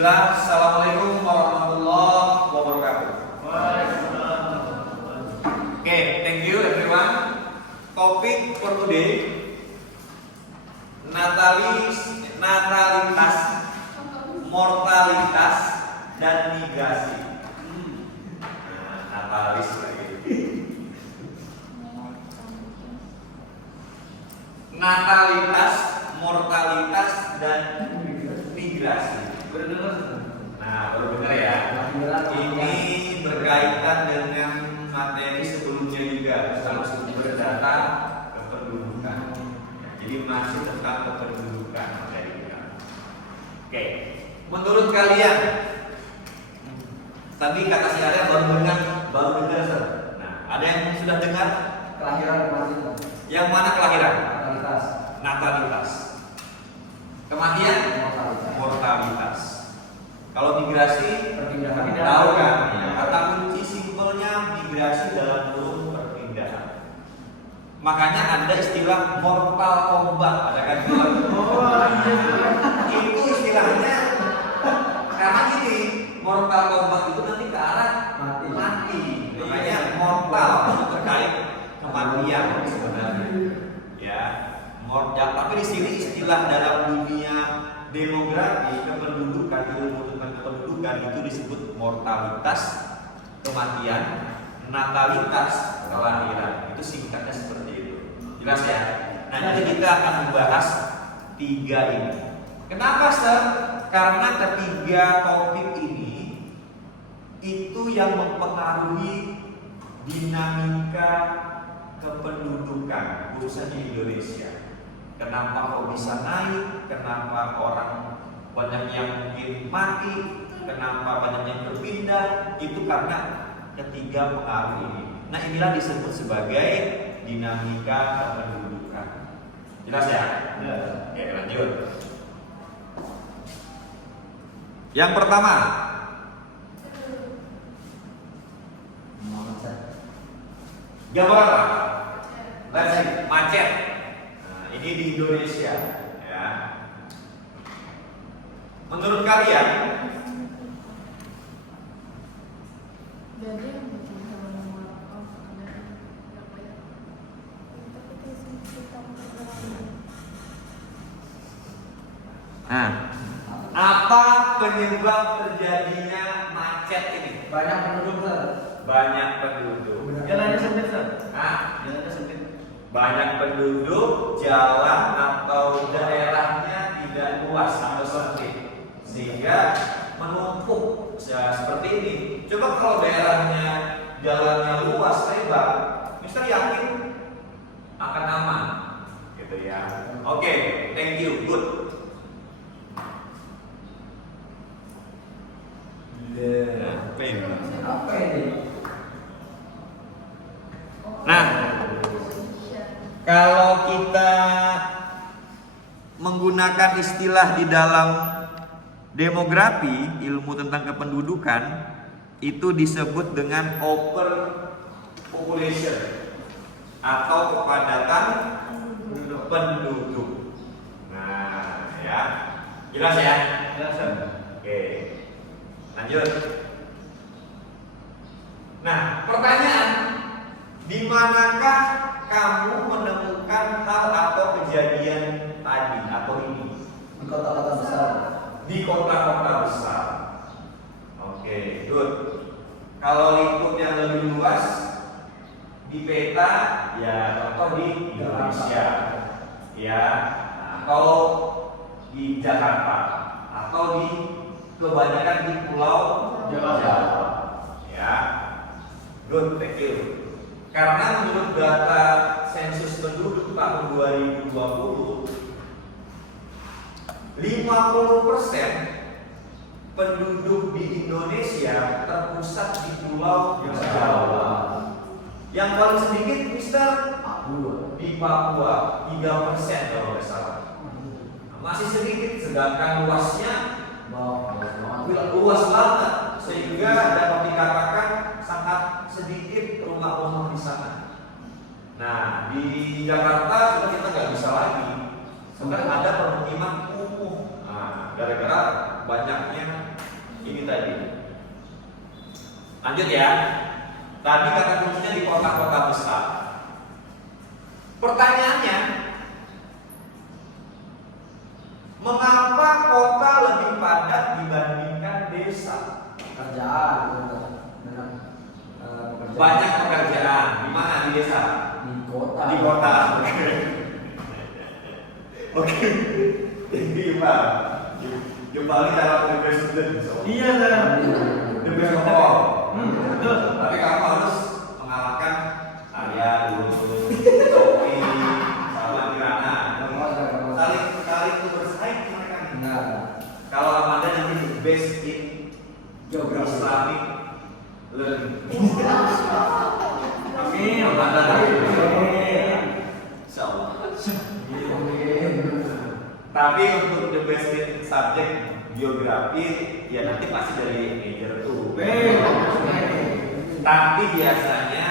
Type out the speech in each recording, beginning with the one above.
Bismillah, Assalamualaikum warahmatullahi wabarakatuh. Oke, thank you everyone. Topik for today, natalitas, mortalitas, dan migrasi. Natalis lagi. Natalitas, mortalitas, dan migrasi. Nah, baru benar ya. Ini berkaitan dengan materi sebelumnya juga, tentang sumber data kependudukan. Jadi masih tentang kependudukan materi kita. Oke, menurut kalian, tadi kata si Arya baru dengar, Sir. Nah, ada yang sudah dengar? Kelahiran kematian. Yang mana kelahiran? Natalitas. Natalitas. Kematian? Mortalitas. Kalau migrasi, Perpindahan. tahu kan? Ya, kata kunci simpelnya migrasi dalam kurung perpindahan. Makanya ada istilah mortal combat, ada kan? Itu istilahnya karena gini, mortal combat itu nanti ke arah mati. Makanya mortal itu terkait kematian sebenarnya. Ya, tapi di sini istilah dalam dunia demografi kependudukan, ilmu tentang kependudukan itu disebut mortalitas, kematian, natalitas, kelahiran. Itu singkatnya seperti itu. Jelas ya? Nah, jadi kita akan membahas tiga ini. Kenapa, Sir? Karena ketiga topik ini itu yang mempengaruhi dinamika kependudukan khususnya di Indonesia. Kenapa kok bisa naik? Kenapa orang banyak yang mungkin mati? Kenapa banyak yang berpindah? Itu karena ketiga pengaruh ini. Nah, inilah disebut sebagai dinamika kependudukan. Jelas ya? Oke, lanjut. Yang pertama, gambar apa? Let's see, macet. Nah, ini di Indonesia, ya. Menurut kalian, apa penyebab terjadinya macet ini? Banyak penduduk, Sir. Banyak penduduk. Jalannya sempit, Sir. Jalannya sempit. Banyak penduduk, jalan atau daerahnya tidak luas atau sempit, sehingga menumpuk ya, seperti ini. Coba kalau daerahnya jalannya luas, lebar, Mister yakin akan aman, gitu ya. Oke, thank you, good. Apa ini? Nah, kalau kita menggunakan istilah di dalam demografi, ilmu tentang kependudukan, itu disebut dengan overpopulation atau kepadatan penduduk. Nah, ya, jelas ya? Jelas, Sir. Oke, lanjut. Nah, pertanyaan, di manakah kamu menemukan hal atau kejadian tadi atau ini? Di kota-kota besar. Di kota-kota besar. Oke, good. Kalau lingkup yang lebih luas di peta, ya contoh di Indonesia, ya, atau di Jakarta, atau di kebanyakan di Pulau Jawa, ya. Good, thank you. Karena menurut data sensus penduduk tahun 2020, 50% penduduk di Indonesia terpusat di Pulau Jawa. Yang paling sedikit, Mister, di Papua, 3% kalau nggak salah. Masih sedikit, sedangkan luasnya luas banget, sehingga dapat dikatakan sangat sedikit rumah-rumah di sana. Nah, di Jakarta kita nggak bisa lagi, sekarang ada permukiman kumuh. Nah, gara-gara banyaknya Ini tadi. Lanjut ya. Tadi kata kuncinya di kota-kota besar. Pertanyaannya, mengapa kota lebih padat dibandingkan desa? Pekerjaan, Banyak pekerjaan. Di mana? Di desa? di kota. Di kota. Oke. Jadi Pak, yang paling dalam the best student. Iya lah. The best of all. Betul. Tapi kamu harus mengalahkan Arya dulu, Sofi, sama Kirana. Saling itu bersaing mereka. Nah, Kalau Amanda nanti the best in geografi. Islamic learning. Amin. Amanda nanti. Amin. Insyaallah. Amin. Tapi untuk the best in subject geografi ya nanti pasti dari major tuh. Tapi biasanya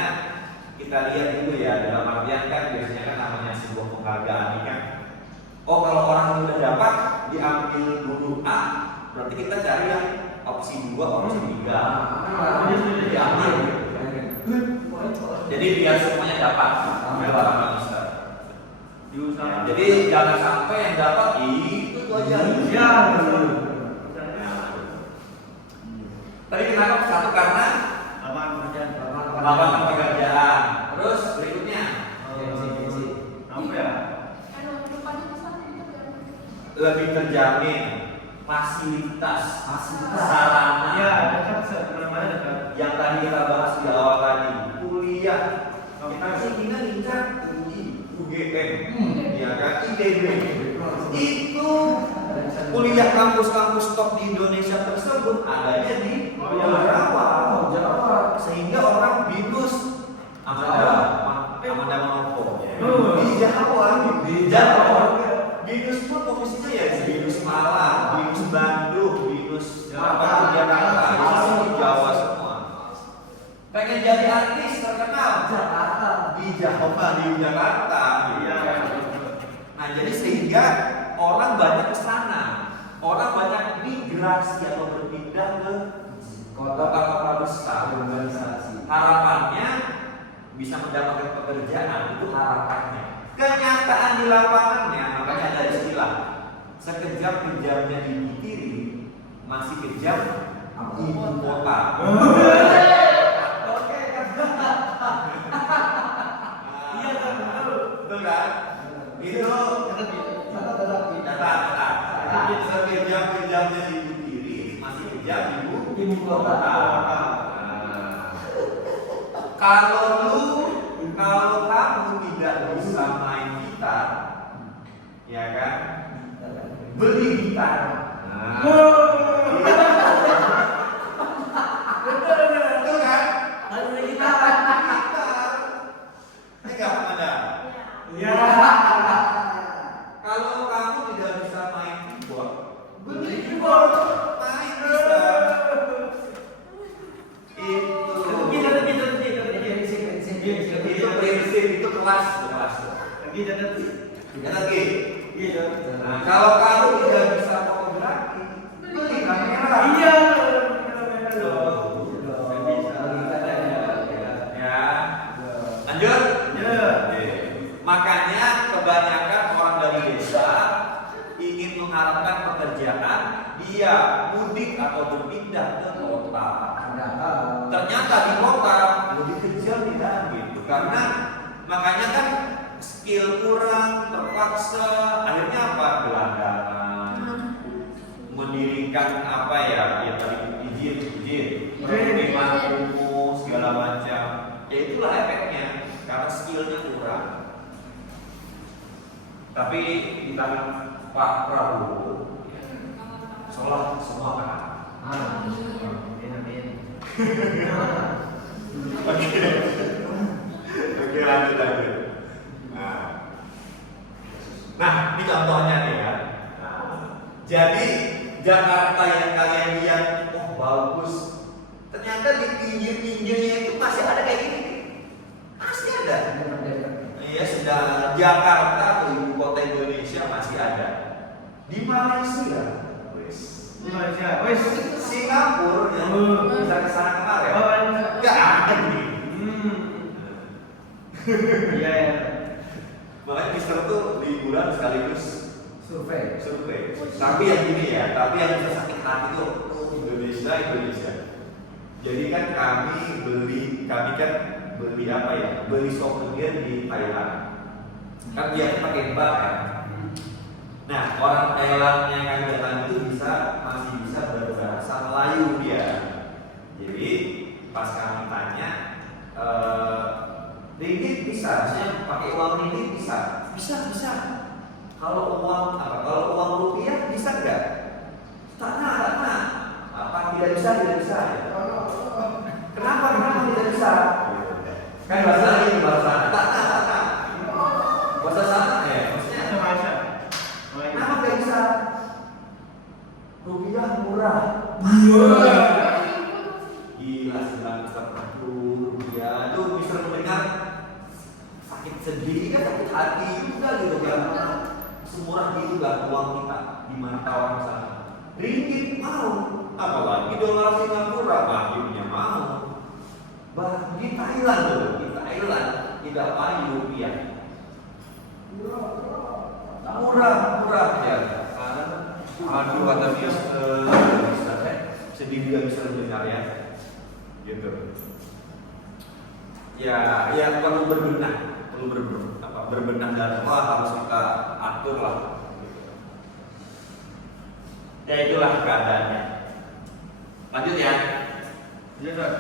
kita lihat dulu ya, dalam artian kan biasanya kan namanya sebuah penghargaan ini kan. Oh kalau orang itu udah dapat diambil dulu A, berarti kita cari yang opsi 2, opsi 3. Diambil. Jadi biar semuanya dapat. Jadi jangan sampai yang dapat itu aja. Ya. Tadi kenapa satu karena lapangan pekerjaan. Terus berikutnya Apa ya? lebih terjamin fasilitas, Fasilitas. sarana. Ya, dekat mana dekat. Yang tadi kita bahas di awal tadi, kuliah. Kita sih ingat UI, UGM, ya kan, ITB. Itu kuliah kampus-kampus top di Indonesia tersebut adanya di Jawa. Sehingga orang binus Amanda Manopo di Jawa. Binus pun komisinya ya binus Malang, binus Bandung, binus Jakarta, di Jawa semua. Pengen jadi artis terkenal di Jakarta. Iya. Nah jadi sehingga orang banyak ke sana, orang banyak migrasi atau berpindah ke kota-kota besar. Harapannya bisa mendapatkan pekerjaan, itu harapannya. Kenyataan di lapangannya, makanya ada istilah sekejap-kejamnya dipikiri masih kejam ibu kota. Iya kan betul. Betul kan? Itu catat. Sekejap-kejamnya dipikiri masih kejam ibu kota. Kalau kamu tidak bisa main gitar, ya kan? Beli gitar. Betul kan? Gitar. Ini nggak ada. Iya. Kalau kamu tidak bisa main keyboard, beli keyboard, main bisa. Itu prinsip, itu kelas. Lagi. Nah, kalau kamu tidak bisa fotografi, beli kamera. Iya. Ya. Lanjut. Makanya kebanyakan orang dari desa ingin mengharapkan pekerjaan, dia mudik atau berpindah ke kota. Ternyata di kota lebih kejam tidak gitu, karena makanya kan skill kurang, terpaksa akhirnya apa? Gelandangan, mendirikan apa ya tadi izin, penerimaan umum segala macam. Ya itulah efeknya karena skillnya kurang. Tapi di tangan Pak Prabowo, sholat semua kan. Oke, lanjut. Nah, ini contohnya nih ya. Jadi Jakarta yang kalian lihat, oh bagus. Ternyata di pinggir-pinggirnya itu masih ada kayak gini. Masih ada. Iya, sudah Jakarta ibu kota Indonesia masih ada. Di Malaysia, Malaysia, wes. Singapura Singapura ya. Bisa ke sana kemarin. Oh, Enggak ada nih. Iya ya. Makanya Mister tuh liburan sekaligus Survei. Tapi yang gini ya, tapi yang bisa sakit hati tuh Indonesia. Jadi kan kami kan beli apa ya? Beli souvenir di Thailand. Kan dia pakai bank kan. Nah, orang Thailand yang kami datang itu masih bisa berbahasa Melayu dia. Jadi pas kami tanya, ringgit bisa, maksudnya pakai uang ringgit bisa. Kalau uang rupiah bisa nggak? Tanah. Apa tidak bisa? Kenapa tidak bisa? Kan bahasa ini bahasa tanah. Bahasa sana ya, maksudnya kenapa nggak bisa? Rupiah murah. Gila sedang rupiah. Tuh bisa mendengar sakit sedih kan, sakit hati juga gitu kan. Semurah gitu gak uang kita di mata orang sana. Ringgit mau, apalagi dolar Singapura akhirnya mau. Bah di Thailand tidak pakai rupiah. Murah ya. Aduh kata dia sedih juga bisa mendengar ya. Gitu. Ya perlu berbenah dan harus kita atur lah. Ya itulah keadaannya. Lanjut ya. Iya, Dok.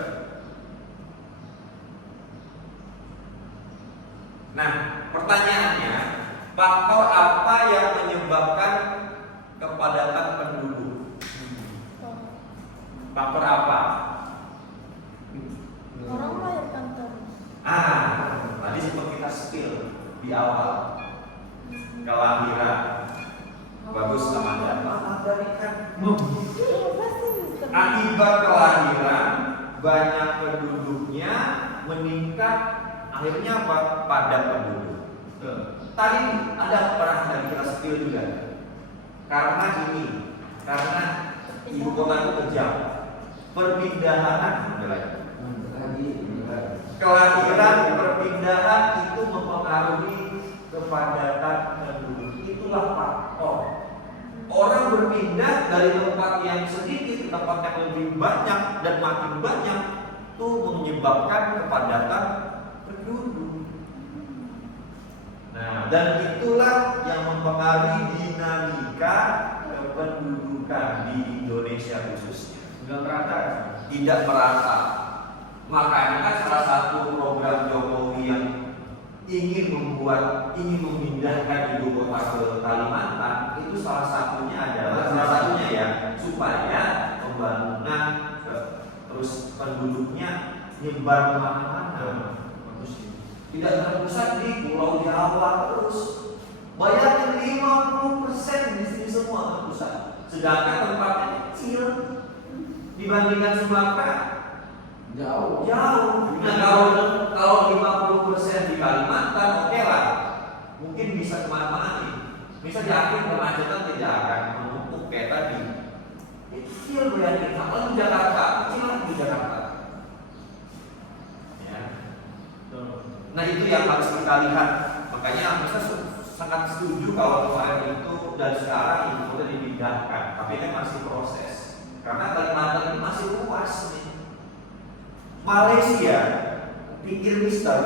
Nah, pertanyaannya, faktor apa yang menyebabkan kepadatan penduduk? Faktor apa? Orang melahirkan terus. Tadi seperti kita spill di awal. Kelahiran. Bagus Amanda. Kan. Akibat kelahiran, banyak penduduknya meningkat, akhirnya apa? Padat penduduk. Tadi ada pernah kita spill juga. Karena ibu kota itu kejam. Perpindahan kelahiran, perpindahan itu mempengaruhi kepadatan penduduk. Itulah faktor. Orang berpindah dari tempat yang sedikit ke tempat yang lebih banyak dan makin banyak, itu menyebabkan kepadatan penduduk. Nah, dan itulah yang mempengaruhi dinamika kependudukan di Indonesia khususnya. Tidak merata. Makanya kan salah satu program Jokowi yang ingin memindahkan ibu kota ke Kalimantan itu salah satunya ya supaya pembangunan terus penduduknya nyebar kemana-mana. Tidak terpusat di Pulau Jawa terus. Bayangin 50% di sini semua terpusat. Sedangkan tempatnya kecil dibandingkan Sumatera. Jauh. Nah, kalau 50% di Kalimantan, oke lah. Mungkin bisa kemana-mana nih. Bisa yakin kemacetan tidak akan menumpuk kayak tadi. Kecil bayangin, kalau di Jakarta, kecil lagi di Jakarta. Ya. Nah itu yang harus kita lihat. Makanya kita sangat setuju kalau kemarin itu dan sekarang ibu kota dipindahkan. Tapi ini masih proses. Karena Kalimantan ini masih luas nih. Malaysia, pikir Mister.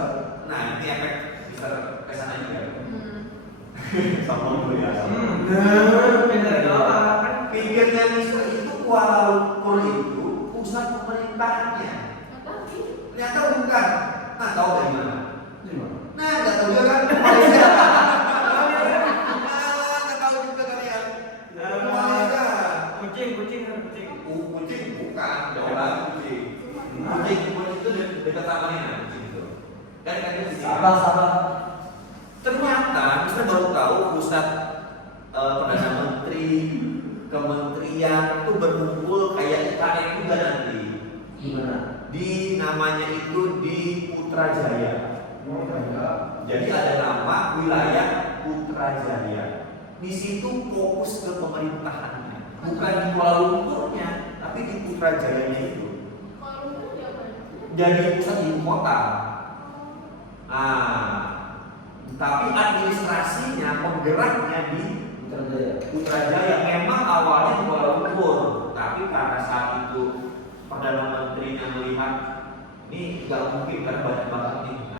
Nah ini efek Mister kesana juga. Sama dulu ya. Pikirnya Mister itu Kuala Lumpur itu pusat pemerintahannya. Ternyata bukan. Nah tahu dari mana? Nah nggak tahu juga kan Malaysia. Nggak tahu juga kalian. Malaysia. Kucing. Kucing bukan. Jauh lagi kucing. Kucing itu dekat tangannya kucing itu. Kan di sini. Sabar. Ternyata kita baru tahu pusat perdana menteri, kementerian itu berkumpul kayak IKN juga nanti. Di mana? Di namanya itu di Putrajaya. Jadi ada nama wilayah Putrajaya. Di situ fokus ke pemerintahannya, bukan di Kuala Lumpurnya, tapi di Putrajaya. Putrajayanya itu jadi pusat ibu kota. Nah, tapi administrasinya, penggeraknya di Putrajaya. Memang awalnya di Kuala Lumpur, tapi karena saat itu Perdana Menterinya melihat ini nggak mungkin karena banyak banget nih